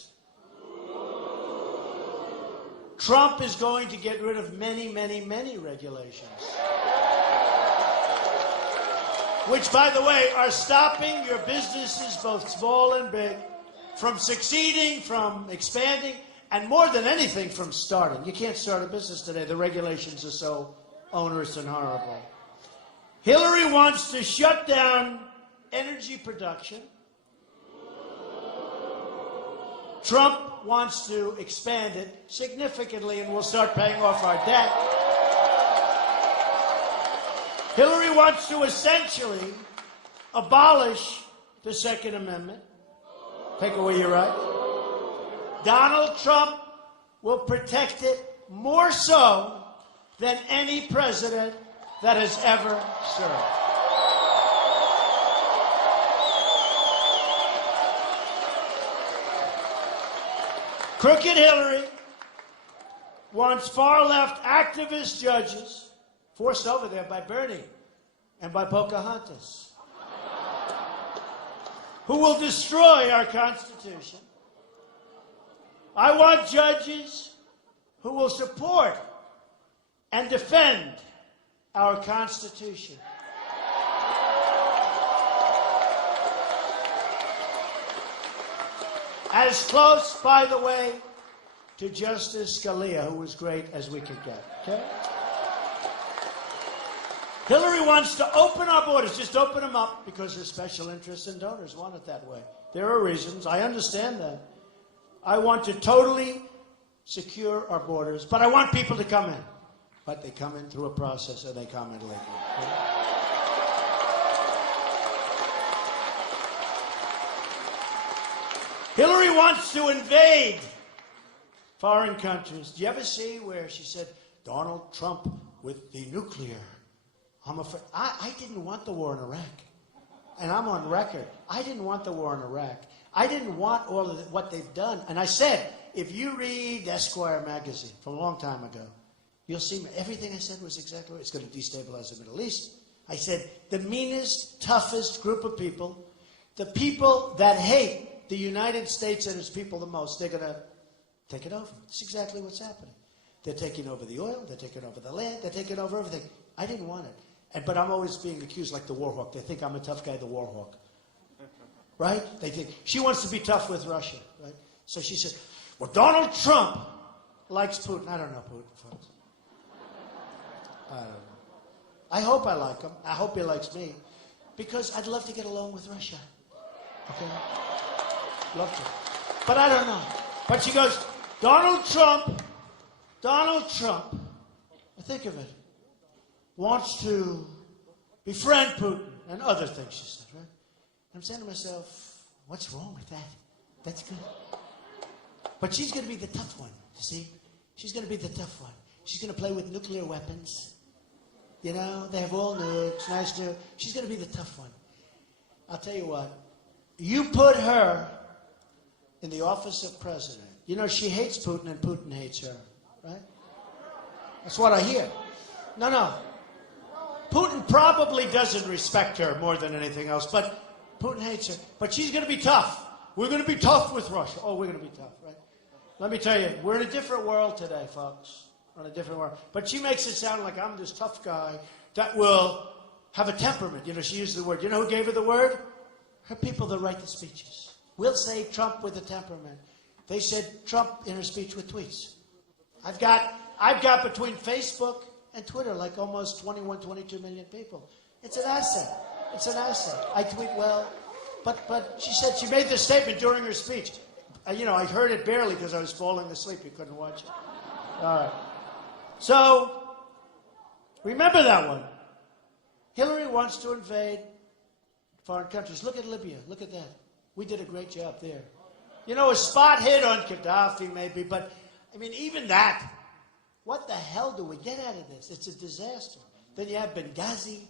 Trump is going to get rid of many, many, many regulations. Which, by the way, are stopping your businesses, both small and big, from succeeding, from expanding, and more than anything, from starting. You can't start a business today. The regulations are so onerous and horrible. Hillary wants to shut down energy production. Trump wants to expand it significantly, and we'll start paying off our debt. Hillary wants to essentially abolish the Second Amendment, take away your rights. Donald Trump will protect it more so than any president that has ever served. Crooked Hillary wants far-left activist judges, forced over there by Bernie and by Pocahontas, who will destroy our Constitution. I want judges who will support and defend our Constitution. As close, by the way, to Justice Scalia, who was great, as we could get. Okay? Hillary wants to open our borders, just open them up, because her special interests and donors want it that way. There are reasons. I understand that. I want to totally secure our borders, but I want people to come in. But they come in through a process, and they come in legally. Okay? Hillary wants to invade foreign countries. Do you ever see where she said, Donald Trump with the nuclear? I'm afraid. I didn't want the war in Iraq. And I'm on record. I didn't want the war in Iraq. I didn't want all of what they've done. And I said, if you read Esquire magazine from a long time ago, you'll see everything I said was exactly right. It's going to destabilize the Middle East. I said, the meanest, toughest group of people, the people that hate the United States and its people the most, they're going to take it over. That's exactly what's happening. They're taking over the oil. They're taking over the land. They're taking over everything. I didn't want it. But I'm always being accused like the war hawk. They think I'm a tough guy, the war hawk. Right? They think she wants to be tough with Russia. Right? So she said, well, Donald Trump likes Putin. I don't know Putin, folks. I don't know. I hope I like him. I hope he likes me. Because I'd love to get along with Russia. Okay? Love to. But I don't know. But she goes, Donald Trump, think of it, wants to befriend Putin and other things, she said, right? And I'm saying to myself, what's wrong with that? That's good. But she's going to be the tough one, you see? She's going to be the tough one. She's going to play with nuclear weapons. You know, they have all nukes, nice new. She's going to be the tough one. I'll tell you what, you put her in the office of president. You know, she hates Putin and Putin hates her, right? That's what I hear. No. Putin probably doesn't respect her more than anything else, but Putin hates her. But she's going to be tough. We're going to be tough with Russia. Oh, we're going to be tough, right? Let me tell you, we're in a different world today, folks. We're in a different world. But she makes it sound like I'm this tough guy that will have a temperament. You know, she used the word. You know who gave her the word? Her people that write the speeches. We'll say Trump with a temperament. They said Trump in her speech with tweets. I've got between Facebook and Twitter like almost 21, 22 million people. It's an asset. It's an asset. I tweet well. But she said she made this statement during her speech. You know, I heard it barely because I was falling asleep. You couldn't watch it. All right. So, remember that one. Hillary wants to invade foreign countries. Look at Libya. Look at that. We did a great job there. You know, a spot hit on Gaddafi maybe, but, I mean, even that, what the hell do we get out of this? It's a disaster. Then you have Benghazi.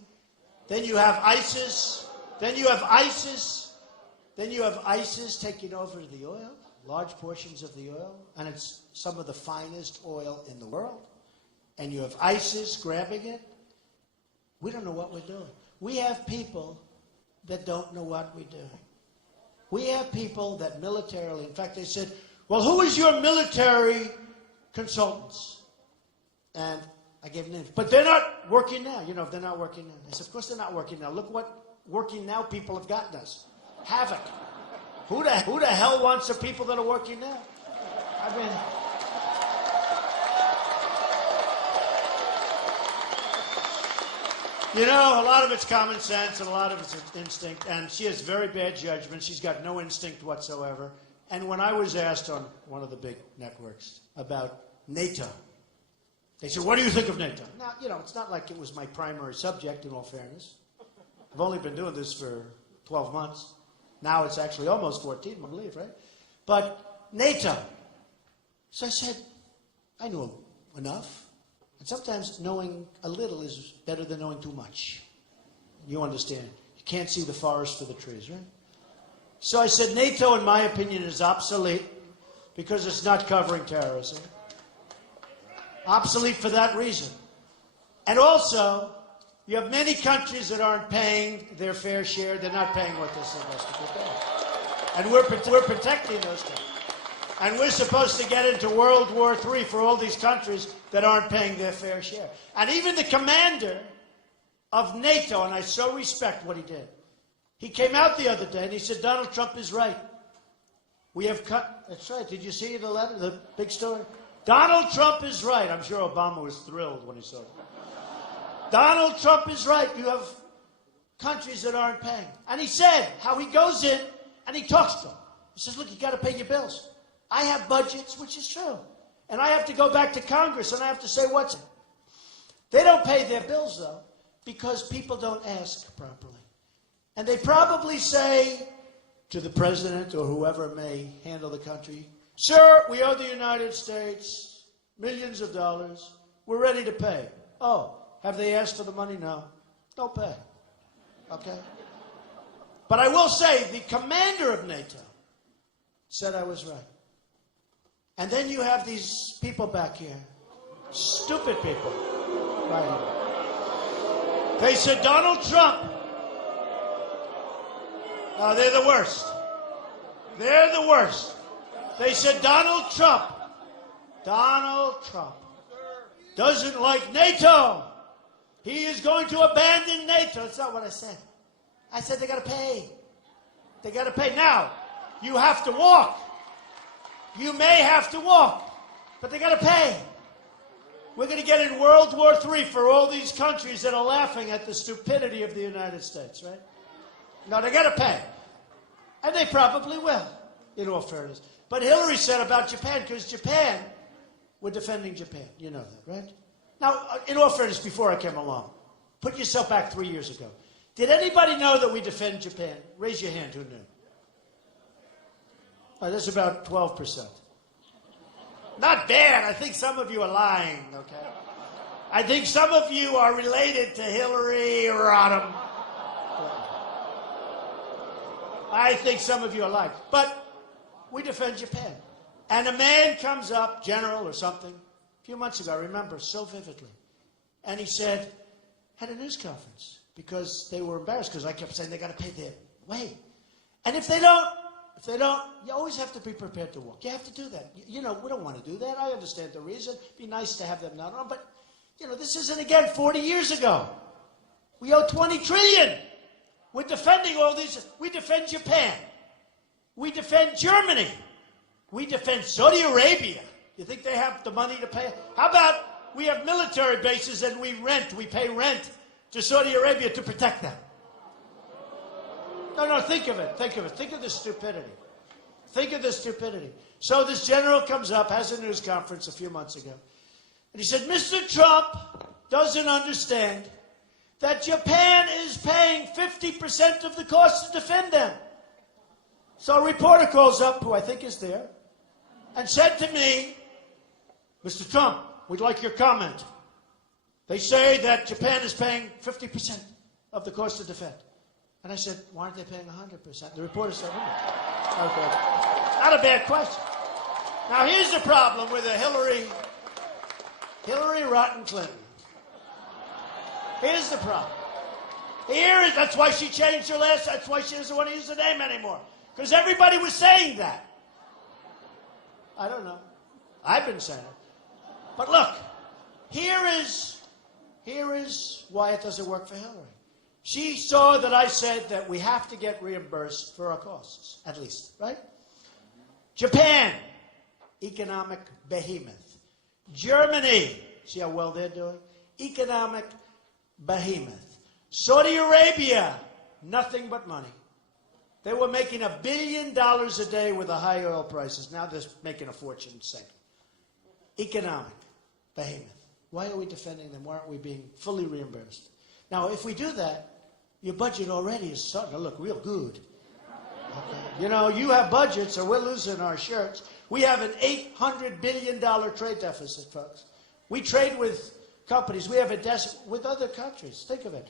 Then you have ISIS. Then you have ISIS. Then you have ISIS taking over the oil, large portions of the oil, and it's some of the finest oil in the world. And you have ISIS grabbing it. We don't know what we're doing. We have people that don't know what we're doing. We have people that militarily, in fact, they said, well, who is your military consultants? And I gave names. But they're not working now. You know, they're not working now. I said, of course they're not working now. Look what working now people have gotten us. Havoc. Who the hell wants the people that are working now? I mean... You know, a lot of it's common sense and a lot of it's instinct, and she has very bad judgment. She's got no instinct whatsoever. And when I was asked on one of the big networks about NATO, they said, what do you think of NATO? Now, you know, it's not like it was my primary subject, in all fairness. I've only been doing this for 12 months. Now it's actually almost 14, I believe, right? But NATO. So I said, I knew enough. And sometimes knowing a little is better than knowing too much. You understand. You can't see the forest for the trees, right? So I said, NATO, in my opinion, is obsolete because it's not covering terrorism. Obsolete for that reason. And also, you have many countries that aren't paying their fair share. They're not paying what they're supposed to be paying. And we're protecting those countries. And we're supposed to get into World War III for all these countries that aren't paying their fair share. And even the commander of NATO, and I so respect what he did, he came out the other day and he said, Donald Trump is right. We have cut, that's right, did you see the letter, the big story? Donald Trump is right. I'm sure Obama was thrilled when he saw it. Donald Trump is right. You have countries that aren't paying. And he said how he goes in and he talks to them. He says, look, you got to pay your bills. I have budgets, which is true. And I have to go back to Congress and I have to say what's it. They don't pay their bills, though, because people don't ask properly. And they probably say to the president or whoever may handle the country, sir, we owe the United States millions of dollars. We're ready to pay. Oh, have they asked for the money? No. Don't pay. Okay? But I will say the commander of NATO said I was right. And then you have these people back here, stupid people, right here. They said Donald Trump. Oh, they're the worst. They're the worst. They said Donald Trump doesn't like NATO. He is going to abandon NATO. That's not what I said. I said they got to pay. They got to pay. Now, you have to walk. You may have to walk, but they got to pay. We're going to get in World War III for all these countries that are laughing at the stupidity of the United States, right? No, they got to pay. And they probably will, in all fairness. But Hillary said about Japan, because Japan, we're defending Japan. You know that, right? Now, in all fairness, before I came along, put yourself back 3 years ago. Did anybody know that we defend Japan? Raise your hand who knew. Oh, that's about 12%. Not bad. I think some of you are lying, okay? I think some of you are related to Hillary Rodham. I think some of you are lying. But we defend Japan. And a man comes up, general or something, a few months ago, I remember so vividly. And he said, had a news conference, because they were embarrassed, because I kept saying they got to pay their way. And if they don't, you always have to be prepared to walk. You have to do that. You know, we don't want to do that. I understand the reason. It'd be nice to have them not on. But, you know, this isn't, again, 40 years ago. We owe $20 trillion. We're defending all these. We defend Japan. We defend Germany. We defend Saudi Arabia. You think they have the money to pay? How about we have military bases and we pay rent to Saudi Arabia to protect them? No, think of it. Think of the stupidity. Think of the stupidity. So this general comes up, has a news conference a few months ago, and he said, Mr. Trump doesn't understand that Japan is paying 50% of the cost to defend them. So a reporter calls up, who I think is there, and said to me, Mr. Trump, we'd like your comment. They say that Japan is paying 50% of the cost to defend. And I said, why aren't they paying 100%? The reporter said, oh, okay. Not a bad question. Now, here's the problem with a Hillary Rotten Clinton. Here's the problem. That's why she changed her that's why she doesn't want to use the name anymore. Because everybody was saying that. I don't know. I've been saying it. But look, here is why it doesn't work for Hillary. She saw that I said that we have to get reimbursed for our costs, at least, right? Japan, economic behemoth. Germany, see how well they're doing? Economic behemoth. Saudi Arabia, nothing but money. They were making $1 billion a day with the high oil prices. Now they're making a fortune second. Economic behemoth. Why are we defending them? Why aren't we being fully reimbursed? Now, if we do that, your budget already is starting to look real good. Okay. You know, you have budgets, or we're losing our shirts. We have an $800 billion trade deficit, folks. We trade with companies. We have a deficit with other countries. Think of it.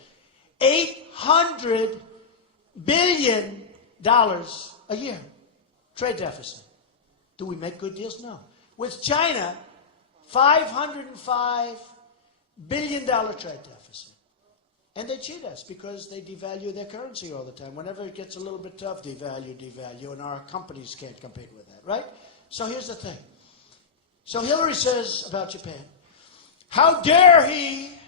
$800 billion a year. Trade deficit. Do we make good deals? No. With China, $505 billion trade deficit. And they cheat us because they devalue their currency all the time. Whenever it gets a little bit tough, devalue, and our companies can't compete with that, right? So here's the thing. So Hillary says about Japan, how dare he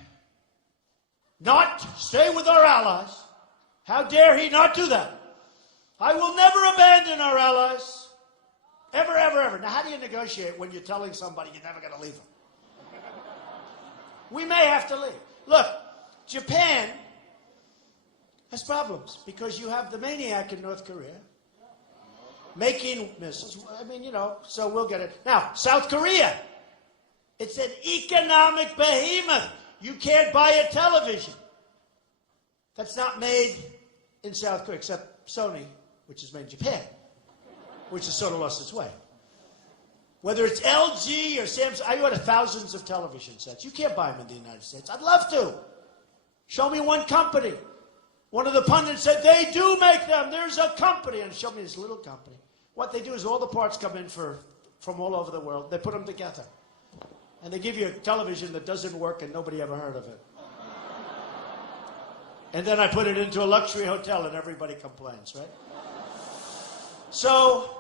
not stay with our allies? How dare he not do that? I will never abandon our allies. Ever, ever, ever. Now, how do you negotiate when you're telling somebody you're never going to leave them? We may have to leave. Look, Japan has problems because you have the maniac in North Korea making missiles. I mean, you know, so we'll get it. Now, South Korea. It's an economic behemoth. You can't buy a television that's not made in South Korea, except Sony, which is made in Japan, which has sort of lost its way. Whether it's LG or Samsung, I order thousands of television sets. You can't buy them in the United States. I'd love to. Show me one company. One of the pundits said, they do make them. There's a company. And showed me this little company. What they do is all the parts come in from all over the world. They put them together. And they give you a television that doesn't work and nobody ever heard of it. And then I put it into a luxury hotel and everybody complains, right? So,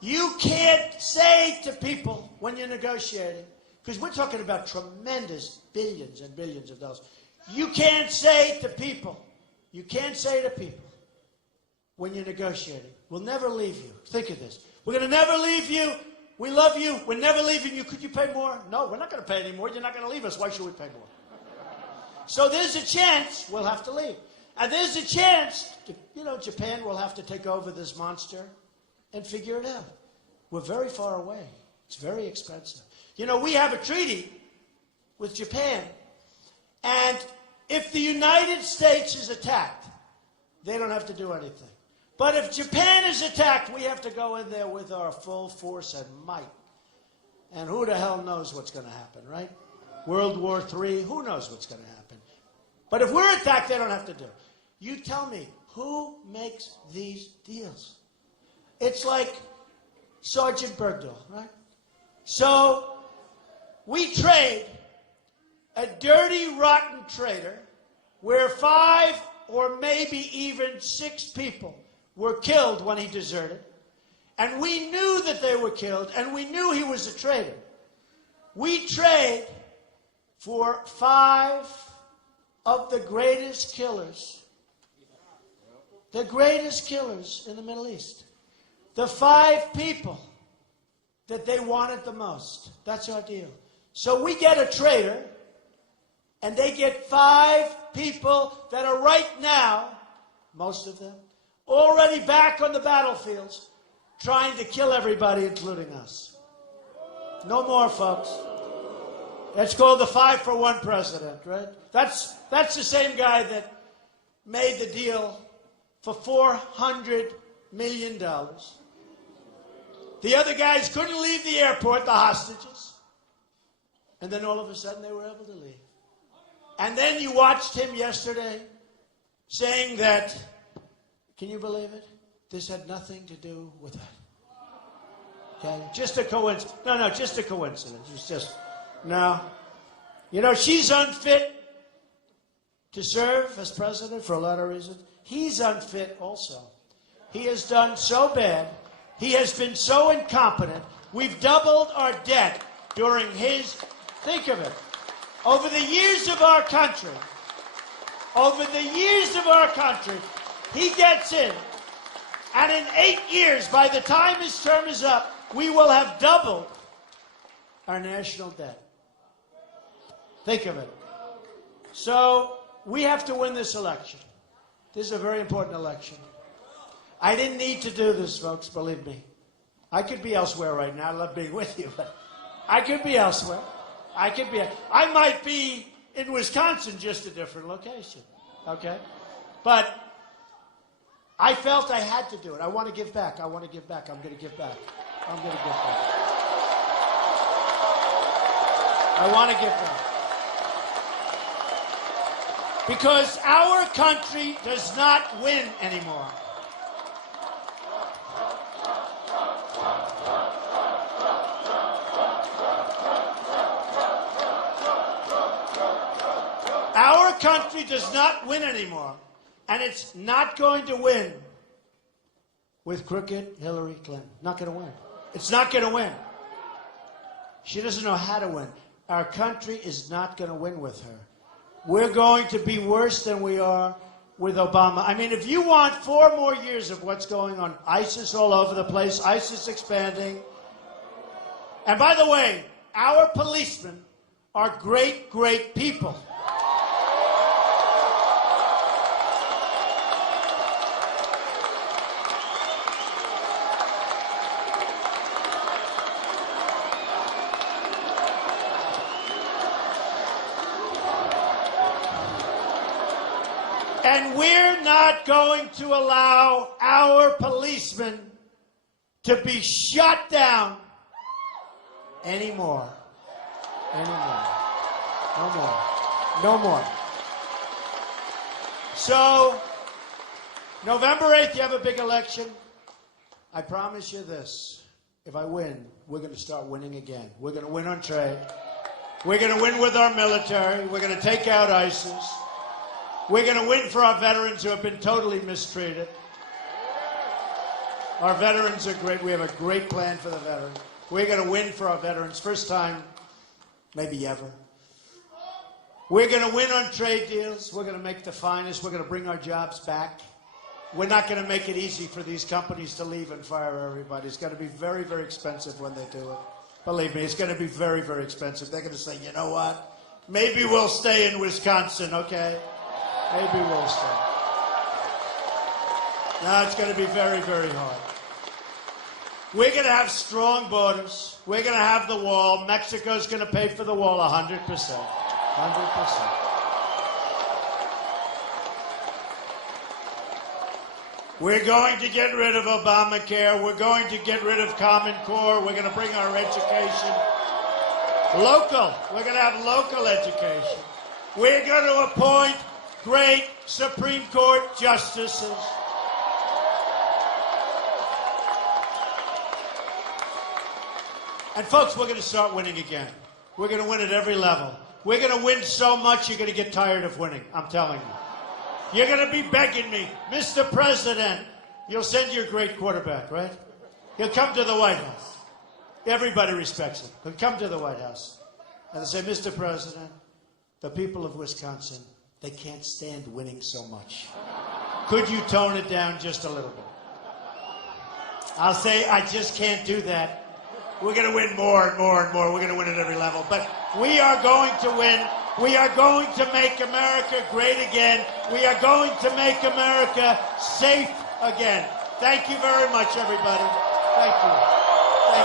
you can't say to people when you're negotiating, because we're talking about tremendous billions and billions of dollars. You can't say to people when you're negotiating, we'll never leave you. Think of this. We're going to never leave you. We love you. We're never leaving you. Could you pay more? No, we're not going to pay any more. You're not going to leave us. Why should we pay more? So there's a chance we'll have to leave. And there's a chance, Japan will have to take over this monster and figure it out. We're very far away. It's very expensive. We have a treaty with Japan, and if the United States is attacked, they don't have to do anything. But if Japan is attacked, we have to go in there with our full force and might. And who the hell knows what's going to happen, right? World War III, who knows what's going to happen? But if we're attacked, they don't have to do it. You tell me, who makes these deals? It's like Sergeant Bergdahl, right? So we trade a dirty, rotten traitor where 5 or maybe even 6 people were killed when he deserted. And we knew that they were killed, and we knew he was a traitor. We trade for 5 of the greatest killers in the Middle East. The 5 people that they wanted the most. That's our deal. So we get a traitor, and they get 5 people that are right now, most of them, already back on the battlefields, trying to kill everybody, including us. No more, folks. That's called the 5-for-1 president, right? That's the same guy that made the deal for $400 million. The other guys couldn't leave the airport, the hostages. And then all of a sudden they were able to leave. And then you watched him yesterday saying that, can you believe it? This had nothing to do with that. Okay? Just a coincidence. No, just a coincidence. It's just, no. She's unfit to serve as president for a lot of reasons. He's unfit also. He has done so bad. He has been so incompetent. We've doubled our debt during his, think of it, over the years of our country, he gets in, and in 8 years, by the time his term is up, we will have doubled our national debt. Think of it. So we have to win this election. This is a very important election. I didn't need to do this, folks, believe me. I could be elsewhere right now. I love being with you, but I could be elsewhere. I might be in Wisconsin, just a different location, okay? But I felt I had to do it. I want to give back. I'm going to give back. I want to give back. Because our country does not win anymore. country does not win anymore, and it's not going to win with crooked Hillary Clinton. Not going to win. It's not going to win. She doesn't know how to win. Our country is not going to win with her. We're going to be worse than we are with Obama. I mean, if you want 4 more years of what's going on, ISIS all over the place, ISIS expanding. And by the way, our policemen are great, great people. And we're not going to allow our policemen to be shut down anymore. Anymore. No more. No more. So, November 8th, you have a big election. I promise you this. If I win, we're going to start winning again. We're going to win on trade. We're going to win with our military. We're going to take out ISIS. We're going to win for our veterans who have been totally mistreated. Our veterans are great. We have a great plan for the veterans. We're going to win for our veterans. First time, maybe ever. We're going to win on trade deals. We're going to make the finest. We're going to bring our jobs back. We're not going to make it easy for these companies to leave and fire everybody. It's going to be very, very expensive when they do it. Believe me, it's going to be very, very expensive. They're going to say, you know what? Maybe we'll stay in Wisconsin, okay? Maybe we'll stay. Now it's going to be very, very hard. We're going to have strong borders. We're going to have the wall. Mexico's going to pay for the wall 100%. 100%. We're going to get rid of Obamacare. We're going to get rid of Common Core. We're going to bring our education local. We're going to have local education. We're going to appoint great Supreme Court justices. And folks, we're going to start winning again. We're going to win at every level. We're going to win so much you're going to get tired of winning, I'm telling you. You're going to be begging me, Mr. President, you'll send your great quarterback, right? He'll come to the White House. Everybody respects him. He'll come to the White House. And they'll say, Mr. President, the people of Wisconsin, they can't stand winning so much. Could you tone it down just a little bit? I'll say, I just can't do that. We're going to win more and more and more. We're going to win at every level. But we are going to win. We are going to make America great again. We are going to make America safe again. Thank you very much, everybody. Thank you.